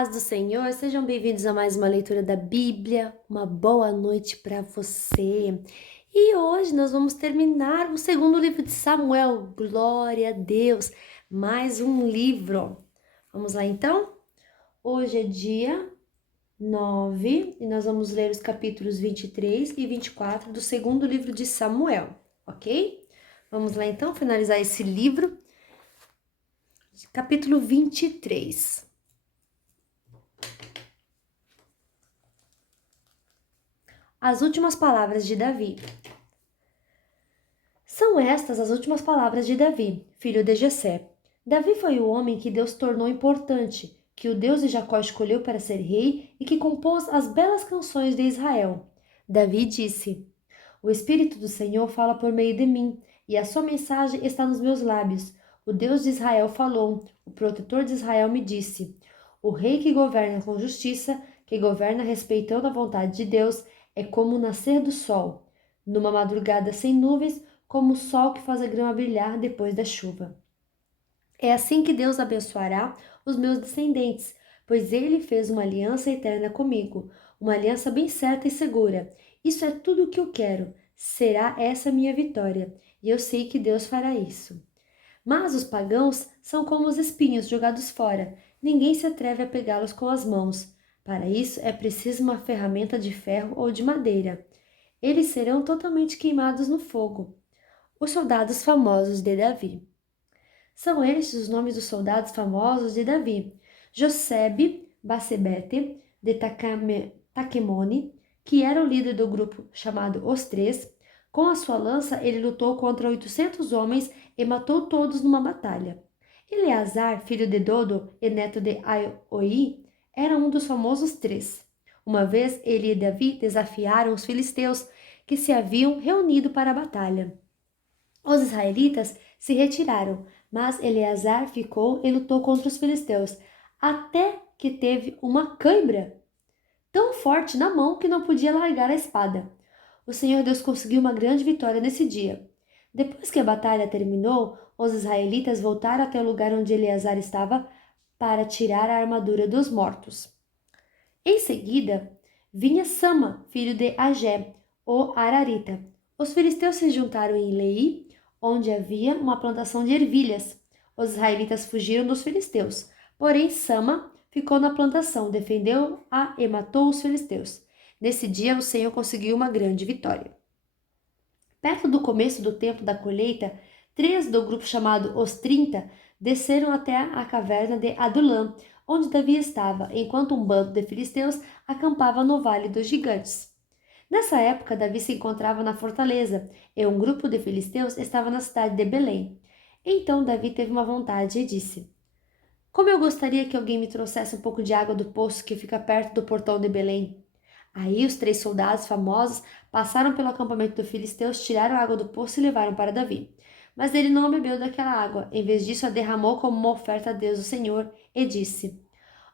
paz do Senhor, sejam bem-vindos a mais uma leitura da Bíblia. Uma boa noite para você. E hoje nós vamos terminar o segundo livro de Samuel. Glória a Deus! Mais um livro. Vamos lá então? Hoje é dia 9 e nós vamos ler os capítulos 23 e 24 do segundo livro de Samuel, ok? Vamos lá então finalizar esse livro. Capítulo 23. As últimas palavras de Davi. São estas as últimas palavras de Davi, filho de Jessé. Davi foi o homem que Deus tornou importante, que o Deus de Jacó escolheu para ser rei e que compôs as belas canções de Israel. Davi disse: O Espírito do Senhor fala por meio de mim, e a sua mensagem está nos meus lábios. O Deus de Israel falou, o protetor de Israel me disse: O rei que governa com justiça, que governa respeitando a vontade de Deus, é como o nascer do sol, numa madrugada sem nuvens, como o sol que faz a grama brilhar depois da chuva. É assim que Deus abençoará os meus descendentes, pois ele fez uma aliança eterna comigo, uma aliança bem certa e segura. Isso é tudo o que eu quero. Será essa minha vitória, e eu sei que Deus fará isso. Mas os pagãos são como os espinhos jogados fora. Ninguém se atreve a pegá-los com as mãos. Para isso é preciso uma ferramenta de ferro ou de madeira. Eles serão totalmente queimados no fogo. Os soldados famosos de Davi. São estes os nomes dos soldados famosos de Davi: Josebe Basebete de Taquemone, que era o líder do grupo chamado Os Três. Com a sua lança, ele lutou contra 800 homens e matou todos numa batalha. Eleazar, filho de Dodo e neto de Aioi, era um dos famosos três. Uma vez ele e Davi desafiaram os filisteus, que se haviam reunido para a batalha. Os israelitas se retiraram, mas Eleazar ficou e lutou contra os filisteus, até que teve uma cãibra tão forte na mão que não podia largar a espada. O Senhor Deus conseguiu uma grande vitória nesse dia. Depois que a batalha terminou, os israelitas voltaram até o lugar onde Eleazar estava para tirar a armadura dos mortos. Em seguida, vinha Sama, filho de Agé, o Ararita. Os filisteus se juntaram em Lei, onde havia uma plantação de ervilhas. Os israelitas fugiram dos filisteus, porém Sama ficou na plantação, defendeu-a e matou os filisteus. Nesse dia, o Senhor conseguiu uma grande vitória. Perto do começo do tempo da colheita, 3 do grupo chamado Os 30 desceram até a caverna de Adulã, onde Davi estava, enquanto um bando de filisteus acampava no Vale dos Gigantes. Nessa época, Davi se encontrava na fortaleza, e um grupo de filisteus estava na cidade de Belém. Então Davi teve uma vontade e disse: Como eu gostaria que alguém me trouxesse um pouco de água do poço que fica perto do portão de Belém. Aí os 3 soldados famosos passaram pelo acampamento dos filisteus, tiraram a água do poço e levaram para Davi. Mas ele não bebeu daquela água, em vez disso a derramou como uma oferta a Deus o Senhor, e disse: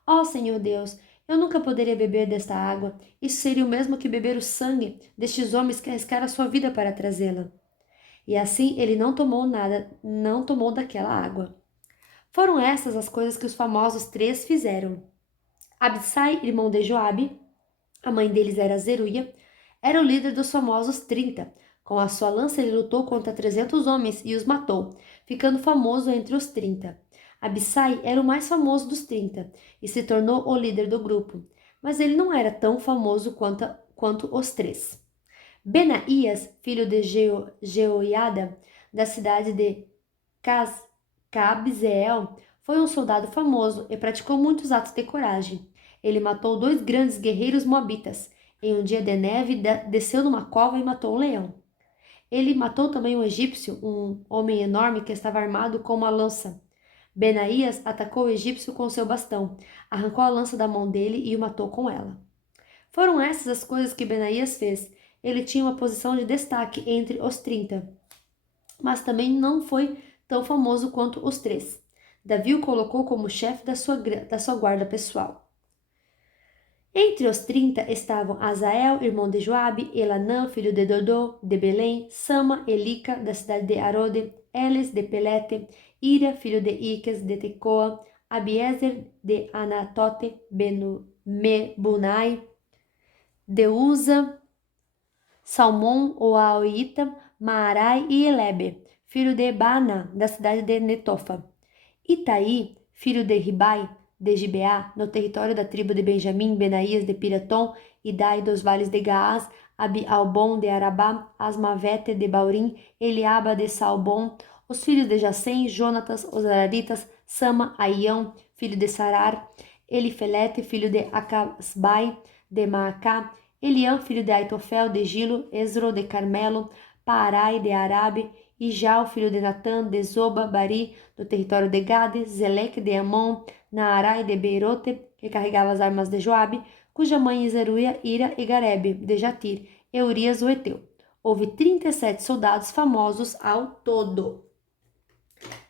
Ó Senhor Deus, eu nunca poderia beber desta água. Isso seria o mesmo que beber o sangue destes homens que arriscaram a sua vida para trazê-la. E assim ele não tomou nada, não tomou daquela água. Foram essas as coisas que os famosos 3 fizeram. Abissai, irmão de Joabe, a mãe deles era Zeruia, era o líder dos famosos 30. Com a sua lança ele lutou contra 300 homens e os matou, ficando famoso entre os 30. Abissai era o mais famoso dos 30 e se tornou o líder do grupo, mas ele não era tão famoso quanto os 3. Benaías, filho de Jeoiada, da cidade de Cabzeel, foi um soldado famoso e praticou muitos atos de coragem. Ele matou 2 grandes guerreiros moabitas. Em um dia de neve, desceu numa cova e matou um leão. Ele matou também um egípcio, um homem enorme que estava armado com uma lança. Benaías atacou o egípcio com seu bastão, arrancou a lança da mão dele e o matou com ela. Foram essas as coisas que Benaías fez. Ele tinha uma posição de destaque entre os 30, mas também não foi tão famoso quanto os 3. Davi o colocou como chefe da sua guarda pessoal. Entre os 30 estavam Azael, irmão de Joabe, Elanã, filho de Dodô, de Belém, Sama, Elica, da cidade de Arode, Eles, de Pelete, Ira, filho de Iques, de Tecoa, Abiezer de Anatote Bunai, de Uza, Salmão, Oaoita, Maarai e Elebe, filho de Baana, da cidade de Netofa. Itaí, filho de Ribai, de Gibeá, no território da tribo de Benjamim, Benaías de Piratom, Idai dos vales de Gaás, Abi-Albon de Arabá, Asmavete de Baurim, Eliaba de Salbom, os filhos de Jacém, Jonatas, os Araritas, Sama, Aião, filho de Sarar, Elifelete, filho de Acasbai, de Maacá, Eliam, filho de Aitofel, de Gilo, Ezro, de Carmelo, Paarai, de Arabe, Ijal, filho de Natã, de Zoba, Bari, do território de Gade, Zeleque de Amon, Naarai de Beirote, que carregava as armas de Joabe, cuja mãe Zeruia, Ira e Garebe, de Jatir, e Urias o Eteu. Houve 37 soldados famosos ao todo.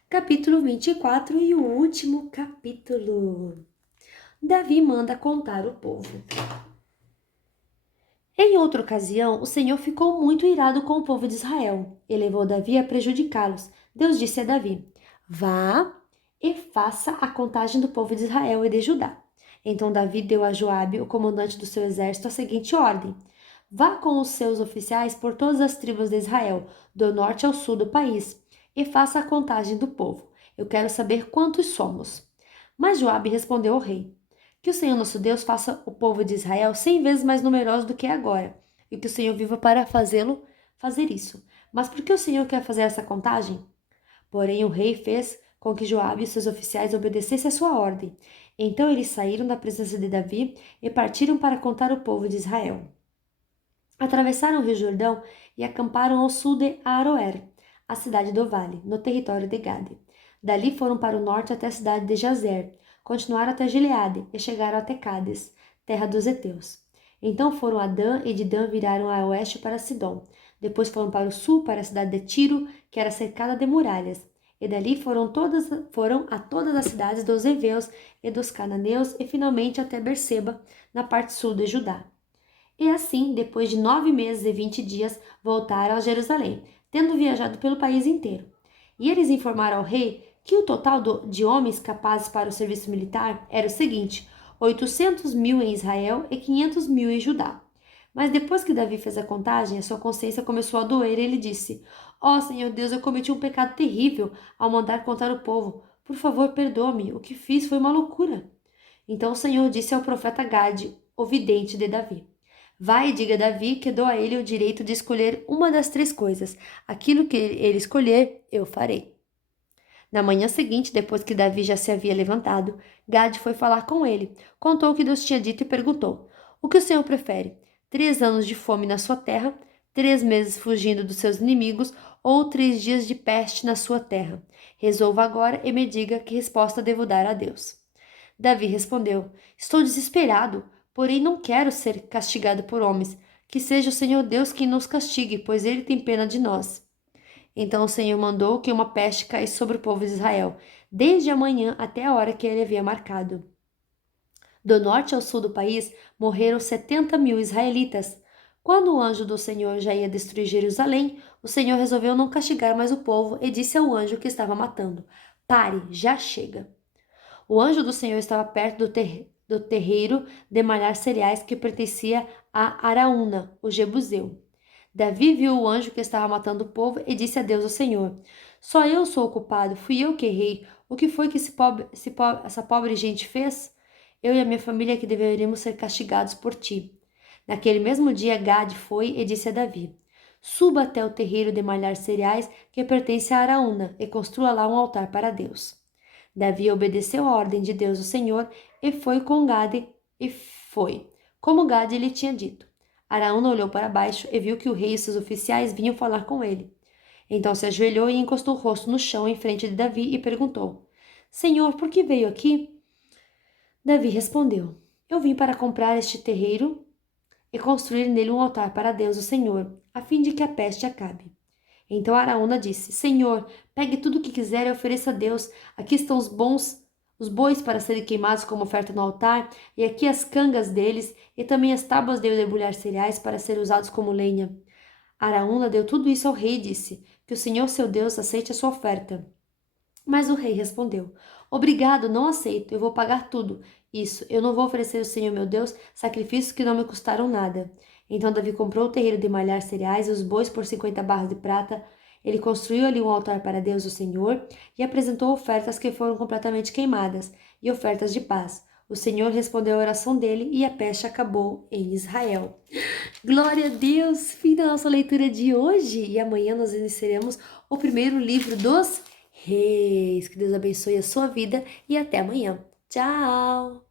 Capítulo 24 e o último capítulo. Davi manda contar o povo. Em outra ocasião, o Senhor ficou muito irado com o povo de Israel e levou Davi a prejudicá-los. Deus disse a Davi: Vá e faça a contagem do povo de Israel e de Judá. Então Davi deu a Joabe, o comandante do seu exército, a seguinte ordem: Vá com os seus oficiais por todas as tribos de Israel, do norte ao sul do país, e faça a contagem do povo. Eu quero saber quantos somos. Mas Joabe respondeu ao rei: Que o Senhor nosso Deus faça o povo de Israel 100 vezes mais numeroso do que é agora, e que o Senhor viva para fazer isso. Mas por que o Senhor quer fazer essa contagem? Porém o rei fez com que Joabe e seus oficiais obedecessem a sua ordem. Então eles saíram da presença de Davi e partiram para contar o povo de Israel. Atravessaram o rio Jordão e acamparam ao sul de Aroer, a cidade do vale, no território de Gade. Dali foram para o norte até a cidade de Jazer, continuaram até Gileade e chegaram até Cádiz, terra dos heteus. Então foram a Dan e de Dan viraram a oeste para Sidom. Depois foram para o sul para a cidade de Tiro, que era cercada de muralhas. E dali foram a todas as cidades dos heveus e dos cananeus e finalmente até Berseba, na parte sul de Judá. E assim, depois de 9 meses e 20 dias, voltaram a Jerusalém, tendo viajado pelo país inteiro. E eles informaram ao rei que o total de homens capazes para o serviço militar era o seguinte: 800 mil em Israel e 500 mil em Judá. Mas depois que Davi fez a contagem, a sua consciência começou a doer e ele disse: Ó Senhor Deus, eu cometi um pecado terrível ao mandar contar o povo. Por favor, perdoa-me. O que fiz foi uma loucura. Então o Senhor disse ao profeta Gade, o vidente de Davi: Vai e diga a Davi que dou a ele o direito de escolher uma das 3 coisas. Aquilo que ele escolher, eu farei. Na manhã seguinte, depois que Davi já se havia levantado, Gade foi falar com ele, contou o que Deus tinha dito e perguntou: O que o Senhor prefere? 3 anos de fome na sua terra, 3 meses fugindo dos seus inimigos ou 3 dias de peste na sua terra? Resolva agora e me diga que resposta devo dar a Deus. Davi respondeu: Estou desesperado, porém não quero ser castigado por homens. Que seja o Senhor Deus quem nos castigue, pois ele tem pena de nós. Então o Senhor mandou que uma peste caísse sobre o povo de Israel, desde a manhã até a hora que ele havia marcado. Do norte ao sul do país morreram 70 mil israelitas. Quando o anjo do Senhor já ia destruir Jerusalém, o Senhor resolveu não castigar mais o povo e disse ao anjo que estava matando: Pare, já chega. O anjo do Senhor estava perto do terreiro de malhar cereais que pertencia a Araúna, o jebuseu. Davi viu o anjo que estava matando o povo e disse a Deus, o Senhor: Só eu sou o culpado, fui eu que errei. O que foi que essa pobre gente fez? Eu e a minha família que deveríamos ser castigados por ti. Naquele mesmo dia, Gade foi e disse a Davi: Suba até o terreiro de malhar cereais que pertence a Araúna e construa lá um altar para Deus. Davi obedeceu a ordem de Deus, o Senhor, e foi com Gade, como Gade lhe tinha dito. Araúna olhou para baixo e viu que o rei e seus oficiais vinham falar com ele. Então se ajoelhou e encostou o rosto no chão em frente de Davi e perguntou: Senhor, por que veio aqui? Davi respondeu: Eu vim para comprar este terreiro e construir nele um altar para Deus, o Senhor, a fim de que a peste acabe. Então Araúna disse: Senhor, pegue tudo o que quiser e ofereça a Deus. Aqui estão os bois para serem queimados como oferta no altar, e aqui as cangas deles, e também as tábuas de debulhar cereais para ser usados como lenha. Araúna deu tudo isso ao rei e disse: Que o Senhor seu Deus aceite a sua oferta. Mas o rei respondeu: Obrigado, não aceito, eu vou pagar tudo. Isso, eu não vou oferecer ao Senhor meu Deus sacrifícios que não me custaram nada. Então Davi comprou o terreiro de malhar cereais e os bois por 50 barras de prata. Ele construiu ali um altar para Deus, o Senhor, e apresentou ofertas que foram completamente queimadas e ofertas de paz. O Senhor respondeu a oração dele e a peste acabou em Israel. Glória a Deus! Fim da nossa leitura de hoje. E amanhã nós iniciaremos o primeiro livro dos Reis. Que Deus abençoe a sua vida e até amanhã. Tchau!